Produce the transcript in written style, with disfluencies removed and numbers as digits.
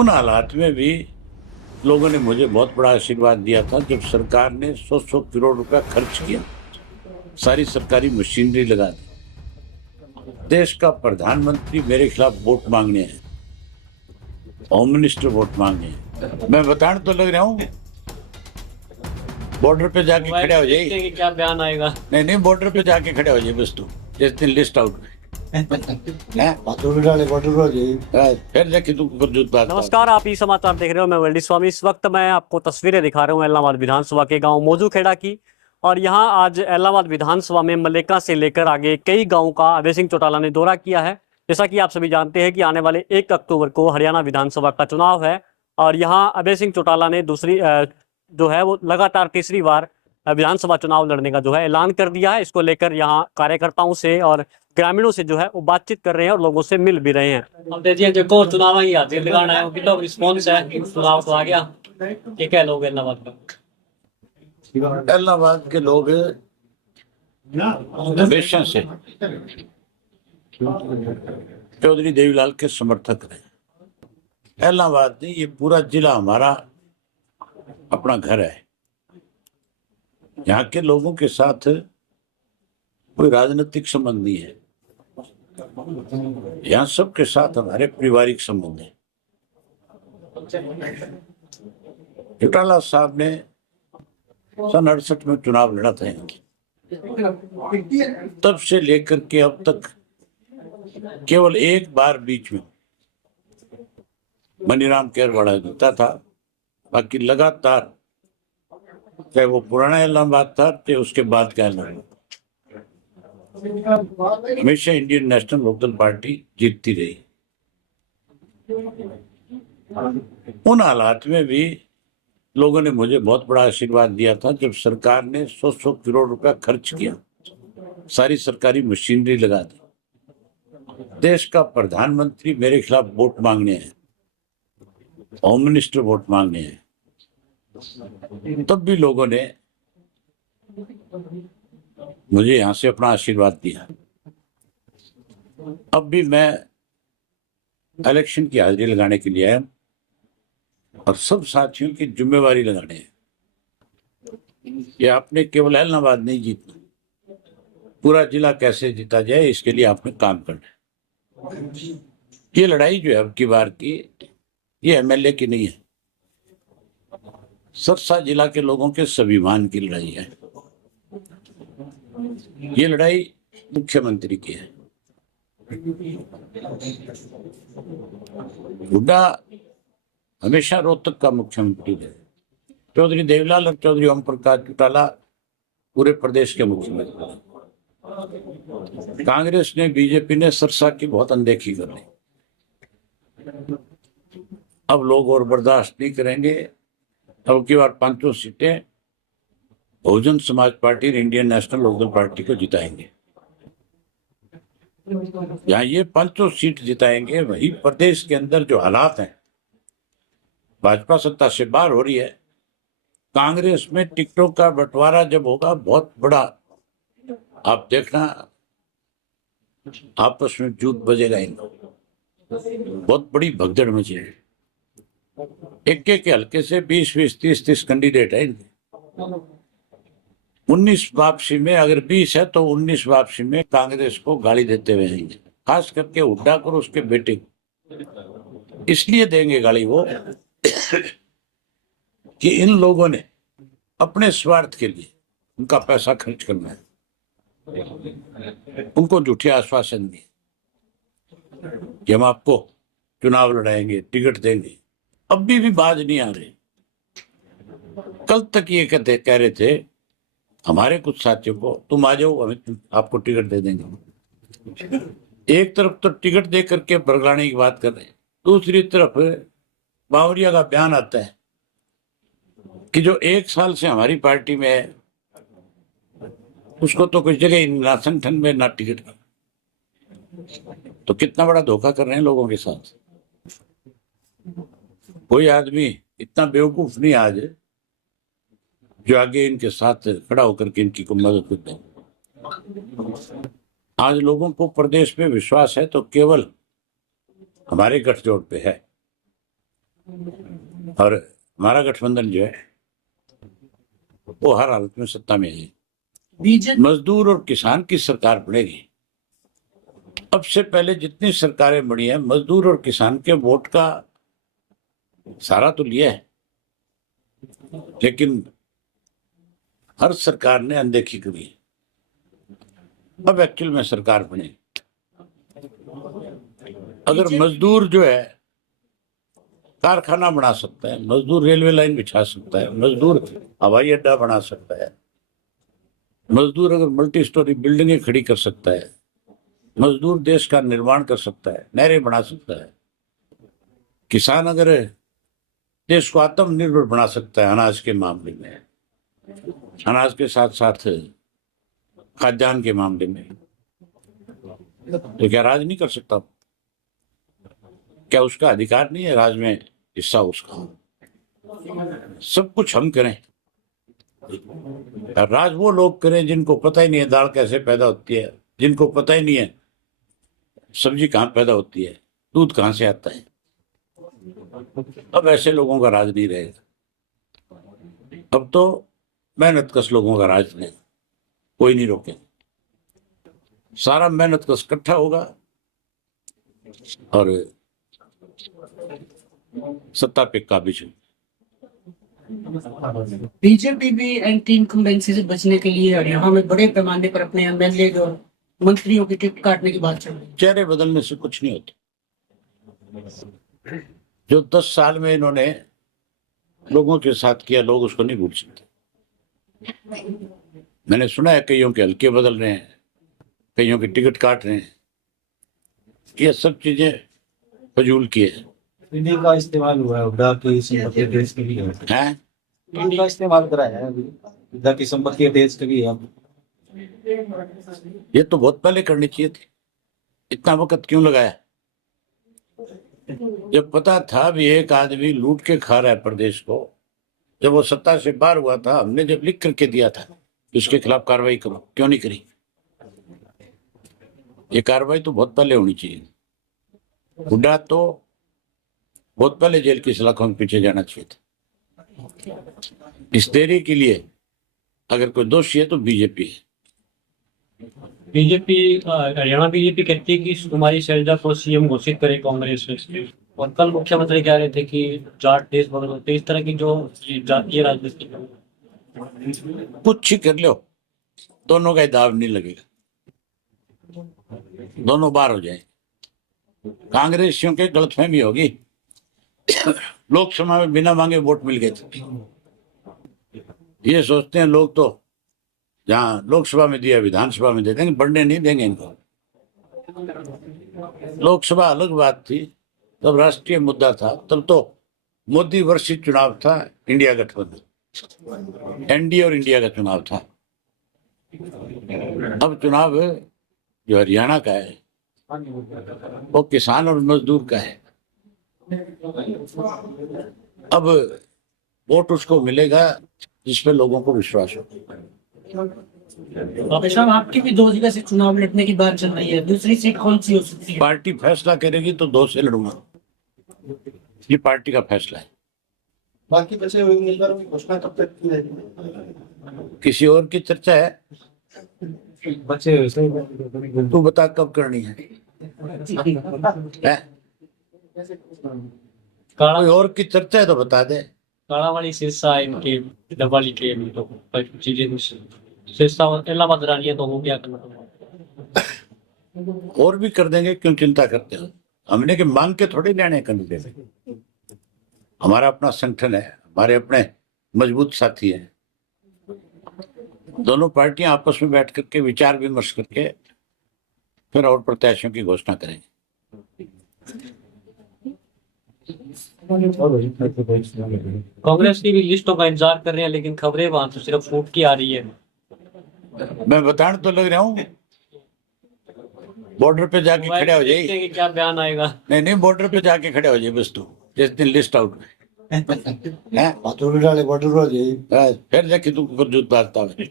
उन हालात में भी लोगों ने मुझे बहुत बड़ा आशीर्वाद दिया था जब सरकार ने 100 करोड़ रुपया खर्च किया, सारी सरकारी मशीनरी लगा दी। देश का प्रधानमंत्री मेरे खिलाफ वोट मांगने हैं, होम मिनिस्टर वोट मांगने हैं। मैं बताने तो लग रहा हूँ, बॉर्डर पे जाके खड़े हो जाइए। क्या बयान आएगा? नहीं, बॉर्डर पे जाके खड़े हो जाइए बस तू, जिस दिन लिस्ट आउट फिर देखिए तू बात। नमस्कार, आप ई समाचार देख रहे हो। मैं वेल्डी स्वामी। इस वक्त मैं आपको तस्वीरें दिखा रहा हूँ इलाहाबाद विधानसभा के गांव मौजूखेड़ा की। और यहाँ आज इलाहाबाद विधानसभा में मलेका से लेकर आगे कई गांवों का अभय सिंह चौटाला ने दौरा किया है। जैसा कि आप सभी जानते हैं कि आने वाले 1 अक्टूबर को हरियाणा विधानसभा का चुनाव है और यहाँ अभय सिंह चौटाला ने दूसरी जो है वो लगातार तीसरी बार विधानसभा चुनाव लड़ने का जो है ऐलान कर दिया है। इसको लेकर यहाँ कार्यकर्ताओं से और ग्रामीणों से जो है वो बातचीत कर रहे हैं और लोगों से मिल भी रहे हैं। अब देखिए जो चुनाव ही आती है लगाना है, कितना रिस्पॉन्स है चुनाव तो आ गया। ठीक है, लोग इलाहाबाद के लोग हमेशा से चौधरी देवीलाल के समर्थक रहे। इलाहाबाद नहीं, ये पूरा जिला हमारा अपना घर है। यहाँ के लोगों के साथ कोई राजनीतिक संबंध नहीं है, यहाँ सबके साथ हमारे पारिवारिक संबंध है। चौटाला साहब ने सन 68 में चुनाव लड़ा था, तब से लेकर के अब तक केवल एक बार बीच में मनीराम केरवाड़ा जीता था। बाकी लगातार, चाहे वो पुराना इलाहाबाद था चाहे उसके बाद का इलाहाबाद, हमेशा इंडियन नेशनल लोकदल पार्टी जीतती रही। उन हालात में भी लोगों ने मुझे बहुत बड़ा आशीर्वाद दिया था जब सरकार ने 100 करोड़ रुपया खर्च किया, सारी सरकारी मशीनरी लगा दी। देश का प्रधानमंत्री मेरे खिलाफ वोट मांगने हैं, होम मिनिस्टर वोट मांगने हैं, तब भी लोगों ने मुझे यहां से अपना आशीर्वाद दिया। अब भी मैं इलेक्शन की हाजिरी लगाने के लिए आया और सब साथियों की जिम्मेवारी लगाने हैं कि आपने केवल इलाहाबाद नहीं जीतना, पूरा जिला कैसे जीता जाए इसके लिए आपने काम करना है। ये लड़ाई जो है अब की बार की, ये एमएलए की नहीं है, सरसा जिला के लोगों के स्वाभिमान की लड़ाई है। ये लड़ाई मुख्यमंत्री की है। हुड्डा हमेशा रोहतक का मुख्यमंत्री रहे। चौधरी देवीलाल और चौधरी ओम प्रकाश चौटाला पूरे प्रदेश के मुख्यमंत्री रहे। कांग्रेस ने, बीजेपी ने सरसा की बहुत अनदेखी कर ली। अब लोग और बर्दाश्त नहीं करेंगे। अब की बार 5 सीटें बहुजन समाज पार्टी और इंडियन नेशनल लोकदल पार्टी को जिताएंगे। यहाँ ये 5 सीट जिताएंगे, वही प्रदेश के अंदर जो हालात हैं, भाजपा सत्ता से बाहर हो रही है। कांग्रेस में टिकटों का बंटवारा जब होगा बहुत बड़ा, आप देखना आपस में जूट बजेगा, इन बहुत बड़ी भगदड़ मचेगी। एक हल्के से 20-20, 30-30 कैंडिडेट है इनके। 19 वापसी में अगर 20 है तो 19 वापसी में कांग्रेस को गाली देते हुए आएंगे, खास करके हुड्डा को, उसके बेटे को। इसलिए देंगे गाली वो कि इन लोगों ने अपने स्वार्थ के लिए उनका पैसा खर्च करना है, उनको झूठे आश्वासन दिए कि हम आपको चुनाव लड़ाएंगे, टिकट देंगे। अब भी बाज नहीं आ रहे। कल तक ये कह रहे थे हमारे कुछ साथियों को, तुम आ जाओ, हमें आपको टिकट दे देंगे। एक तरफ तो टिकट दे करके बरगलाने की बात कर रहे हैं, दूसरी तरफ बावरिया का बयान आता है कि जो 1 साल से हमारी पार्टी में है उसको तो कुछ जगह ना संगठन में ना टिकट का। तो कितना बड़ा धोखा कर रहे हैं लोगों के साथ। कोई आदमी इतना बेवकूफ नहीं आज जो आगे इनके साथ खड़ा होकर के इनकी को मदद कर दे। आज लोगों को प्रदेश में विश्वास है तो केवल हमारे गठजोड़ पे है। और हमारा गठबंधन जो है वो हर हालत में सत्ता में है। बीजेपी मजदूर और किसान की सरकार बनेगी। अब से पहले जितनी सरकारें बनी है, मजदूर और किसान के वोट का सारा तो लिया है, लेकिन हर सरकार ने अनदेखी करी। अब एक्चुअल में सरकार बने। अगर मजदूर जो है कारखाना बना सकता है, मजदूर रेलवे लाइन बिछा सकता है, मजदूर हवाई अड्डा बना सकता है, मजदूर अगर मल्टी स्टोरी बिल्डिंगें खड़ी कर सकता है, मजदूर देश का निर्माण कर सकता है, नहरें बना सकता है, किसान अगर देश को आत्मनिर्भर बना सकता है अनाज के मामले में, अनाज के साथ साथ खाद्यान्न के मामले में, तो क्या राज नहीं कर सकता? क्या उसका अधिकार नहीं है राज में हिस्सा उसका? सब कुछ हम करें, राज वो लोग करें जिनको पता ही नहीं है दाल कैसे पैदा होती है, जिनको पता ही नहीं है सब्जी कहाँ पैदा होती है, दूध कहाँ से आता है। अब ऐसे लोगों का राज नहीं रहेगा। अब तो मेहनत कश लोगों का राज रहेगा, कोई नहीं रोके। सारा मेहनत कश इकट्ठा होगा और सत्ता पे काबिज। बीजेपी भी एंटी इनकम्बेंसी से बचने के लिए हरियाणा में बड़े पैमाने पर अपने एमएलए और मंत्रियों की टिकट काटने की बात चल रही है। चेहरे बदलने से कुछ नहीं होता। जो 10 साल में इन्होंने लोगों के साथ किया, लोग उसको नहीं भूल सकते। मैंने सुना है कईयों के हल्के बदल रहे हैं, कईयों की टिकट काट रहे हैं। ये सब चीजें फजूल की है। ईडी का इस्तेमाल हुआ है हुड्डा की संपत्ति देश के लिए हैं? ईडी का इस्तेमाल कराया है अभी हुड्डा की संपत्ति देश के लिए। अब ये तो बहुत पहले करनी चाहिए थी, इतना वक्त क्यों लगाया? जब पता था भी एक आदमी लूट के खा रहा है प्रदेश को, जब वो सत्ता से बाहर हुआ था, हमने जब लिख करके दिया था उसके खिलाफ कार्रवाई करो, क्यों नहीं करी? ये कार्रवाई तो बहुत पहले होनी चाहिए। हुड्डा तो बहुत पहले जेल की सलाखों के पीछे जाना चाहिए था। इस देरी के लिए अगर कोई दोषी है तो बीजेपी है। बीजेपी हरियाणा बीजेपी कहती है कि कुमारी शैलजा को सीएम घोषित करे कांग्रेस में, और कल मुख्यमंत्री कह रहे थे कि जाट देश बदलो। तो इस तरह की जो जातीय राजनीति कुछ ही कर लो, दोनों का दाव नहीं लगेगा, दोनों बाहर हो जाए। कांग्रेसियों के गलतफहमी होगी, लोकसभा में बिना मांगे वोट मिल गए थे। ये सोचते हैं लोग तो जहां लोकसभा में दिया विधानसभा में दे देंगे, बढ़ने नहीं देंगे इनको। लोकसभा अलग बात थी, तब राष्ट्रीय मुद्दा था, तब तो मोदी वर्षित चुनाव था, इंडिया गठबंधन एनडीए और इंडिया का चुनाव था। अब चुनाव जो हरियाणा का है वो किसान और मजदूर का है। अब वोट उसको मिलेगा जिसपे लोगों को विश्वास हो। साहब आपकी भी 2 जगह से चुनाव लड़ने की बात चल रही है, दूसरी सीट कौन सी हो सकती है? पार्टी फैसला करेगी तो 2 से लड़ूंगा, ये पार्टी का फैसला है। बाकी बचे हुए उम्मीदवारों की घोषणा कब तक की जाएगी? किसी और की चर्चा है? बचे हुए तू बता कब करनी है? कोई और की चर्चा है तो बता दे। कालावाड़ी सिरसा इनके डबवाली के तो चीजें सिरसा इलाहाबाद रानी है, तो वो क्या करना? और भी कर देंगे, क्यों चिंता करते हो? हमने के मांग के थोड़े लेने कैंडिडेट। हमारा अपना संगठन है, हमारे अपने मजबूत साथी हैं। दोनों पार्टियां आपस में बैठ करके विचार विमर्श करके फिर और प्रत्याशियों की घोषणा करेंगे। कांग्रेस की भी लिस्टों का इंतजार कर रहे हैं, लेकिन खबरें वहां तो सिर्फ फूट की आ रही है। मैं बताने तो लग रहा हूँ, बॉर्डर पे जाके खड़े हो जाइए। देखते हैं कि क्या बयान आएगा। नहीं, बॉर्डर पे जाके खड़े हो जाइए बस, तू जिस दिन लिस्ट आउट है बॉर्डर पर हो जाए। फिर देखिए तू जूत बांटता है।